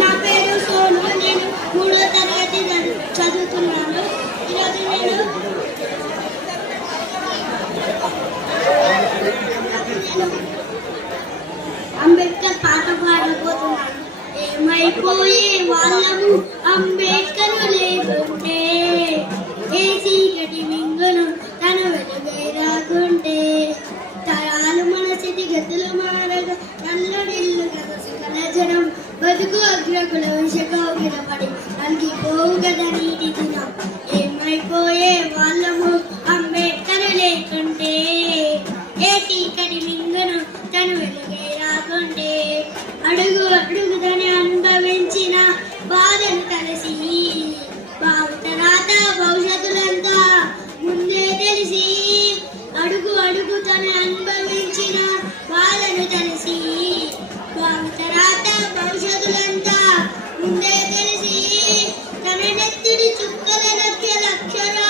నా పేరు సోను నేను మూడో తరగతి చదువుతున్నాను. ఈరోజు నేను అంబేద్కర్ పాట పాడబోతున్నాను ఏమైపోయి వాళ్ళము? అంబేద్కర్ బతుకు అగ్రకుల విషకౌగిల పడి అలిగి పోవు కదా నీటి దినం ఏమైపోయే వాళ్ళము అంబేద్కర్ లేకుంటే ఏ చీకటి మింగును తను వెలుగే రాకుంటే అడుగు అడుగుదని లక్షల